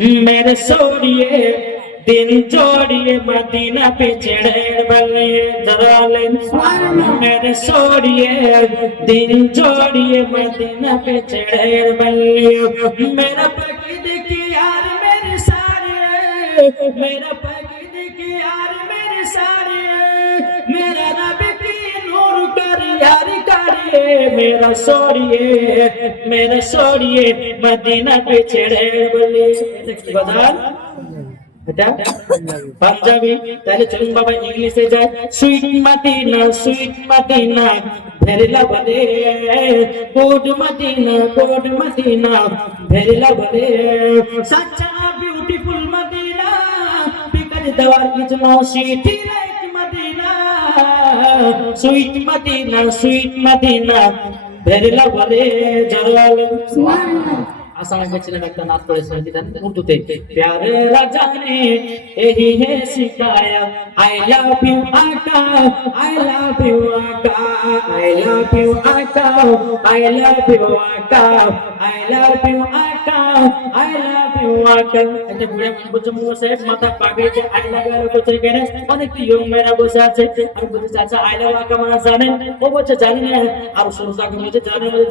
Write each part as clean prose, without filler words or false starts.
मेरे सोड़िए दिन जोड़िए मदीना पे चढ़े बलिए जराले मेरे सोड़िए दिन जोड़िए मदीना पे चढ़े बलिए मेरा पकीद की यार मेरे सारे मेरा पकीद की यार मेरे सारे मेरा नबी की नूर कर यार मेरा सोड़िए मदीना पे चढ़े बलिए बदल এটা পাঞ্জাবি তাহলে চলুন বাবা ইংলিশে যায় সুইট মাদিনা ভেরিলা বলে কোড মাদিনা ভেরিলা বলে সাচ্চা beautiful Madina because there is no city like Madina sweet Madina ভেরিলা বলে জরওয়ালে সুবহানাল্লাহ आसान बच्चे लगता नाच पढ़े सुन की तरह उर्दू ते प्यारे राजा ने यही है सिखाया आई लव यू आका आई लव यू आका आई लव यू आका आई लव यू आका आई लव यू आका आई लव यू आका এটা বুড়া মানুষ বলছে মুখ সাহেব মাথা পাগড়ি যে আই লাভ ইউ করতে গেলে অনেক ইয়ং মেয়েরা বসে আছে আমি বলতে চাচ্ছি আই লাভ আকা মানে জানেন ও বলছে জানি না আর শুরু থেকে বলছে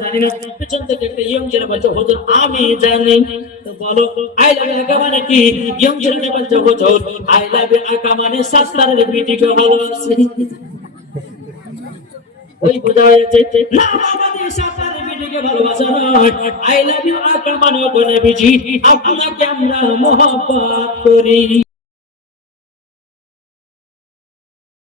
জানি না পিছন থেকে একটা ইয়ং ছেলে বলছে হুজুর আমি জানি তো বলো আই লাভ আকা মানে কি ইয়ং ছেলে বলছে হুজুর আই লাভ আকা মানে সাস্তারের বিটিকে ভালোবাসি ওই বোঝা যাচ্ছে না আমাদের সাস্তারের বিটিকে ভালোবাসা নয় আই লাভ ইউ আকা মানে ওখানে বিজি আপনাকে আমরা মহব্বত করি।